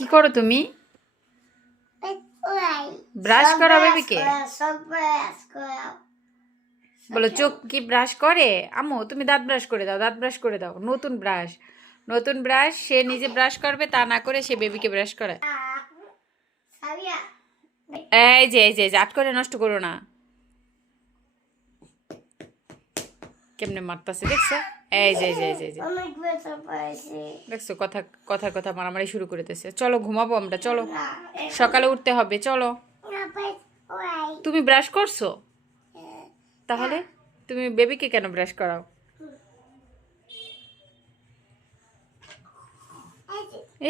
কি করো তুমি? ব্রাশ করা বেবিকে? বলো চোখ কি ব্রাশ করে? আম্মু তুমি দাঁত ব্রাশ করে দাও, দাঁত ব্রাশ করে দাও। নতুন ব্রাশ, নতুন ব্রাশ। সে নিজে ব্রাশ করবে, তা না করে সে বেবিকে ব্রাশ করায়। এই যে আট করে নষ্ট করো না। কেমনে মারতাছে দেখছো? এই যে দেখছো, কথা মারামারি শুরু করে দিতেছে। চলো ঘুমাবো আমরা, চলো সকালে উঠতে হবে, চলো। তুমি ব্রাশ করছো? তাহলে তুমি বেবিকে কেন ব্রাশ করাও?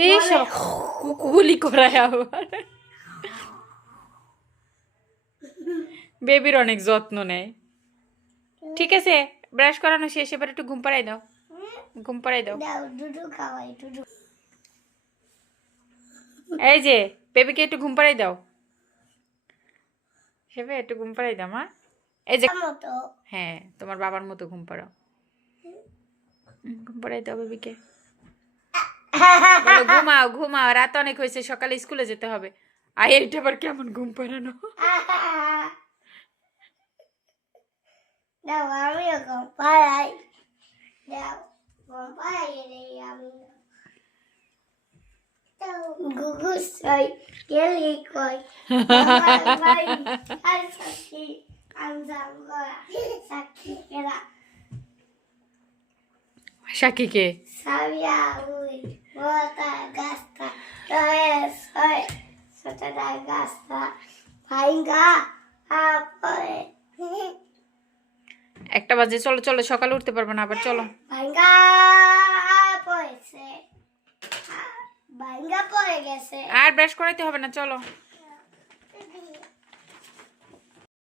এই সব কুকুলি করায় আবার। বেবির অনেক যত্ন নেয়। ঠিক আছে, ব্রাশ করানো শেষ, এবার একটু ঘুম পাড়াই দাও, ঘুম পাড়াই দাও। এই যে বেবিকে একটু ঘুম পাড়াই দাও, হেবে একটু ঘুম পাড়াই দাও মা। এই যে হ্যাঁ, তোমার বাবার মতো ঘুম পাড়াও, ঘুম পাড়াই দাও বেবিকে। বলো ঘুমাও ঘুমাও, রাত অনেক হয়েছে, সকালে স্কুলে যেতে হবে। আর এইটা আবার কেমন ঘুম পাড়ানো? আমিও ঘুম পাড়াই। ঘুম পাড়াই আমি গুগু সই কেলি কই ভাই আর সাকি আনজাম করা সাকি কেরা সাকিকে সাবিয়া উই বতা গাস্তা রয়েস হয় সতটা গাস্তা ভাইঙ্গা আপরে 1টা বাজে, চলো চলো, সকালে উঠতে পারবে না আবার, চলো। ভাইঙ্গা পড়েছে ভাইঙ্গা পড়ে গেছে। আর ব্রাশ করাইতে হবে না, চলো।